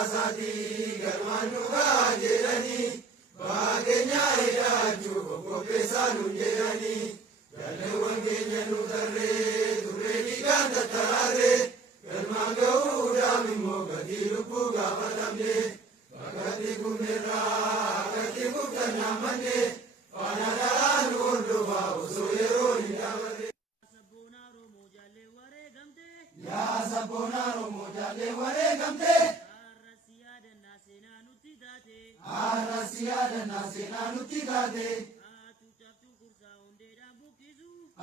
baasaatii galmaan dhugaa jedhanii baageenyaa hidhaachuu qopheessaa nuun jedhanii galmeewwan keenya nu tarree turree dhiigaan tattaarree galmaan ga'uudhaaf immoo gatii lubbuu gaafatamne bakkatti kumnerraa akkatti kuftannaa manne faanaadhaan hordofaa osoo yeroo hin dhaabanne. Yaa sabboonaa Oromoo jaallee wareegamtee har'as yaadannaa seenaa nutti taate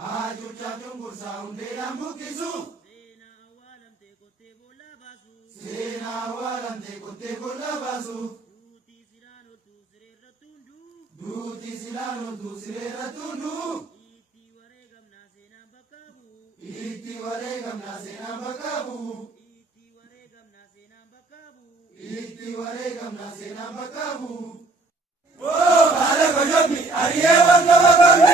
hacuucaaf cunqursaa hundeedhaan buqqisu seenaa awwaalamtee qottee boolla baasu duuti silaan oltuu sireerratti hunduu itti wareegamnaa seenaan bakka bu'u itti wareegamnaa seenaan bakka bu'u. Oo haala kojoomni ari'ee wanta babaamne.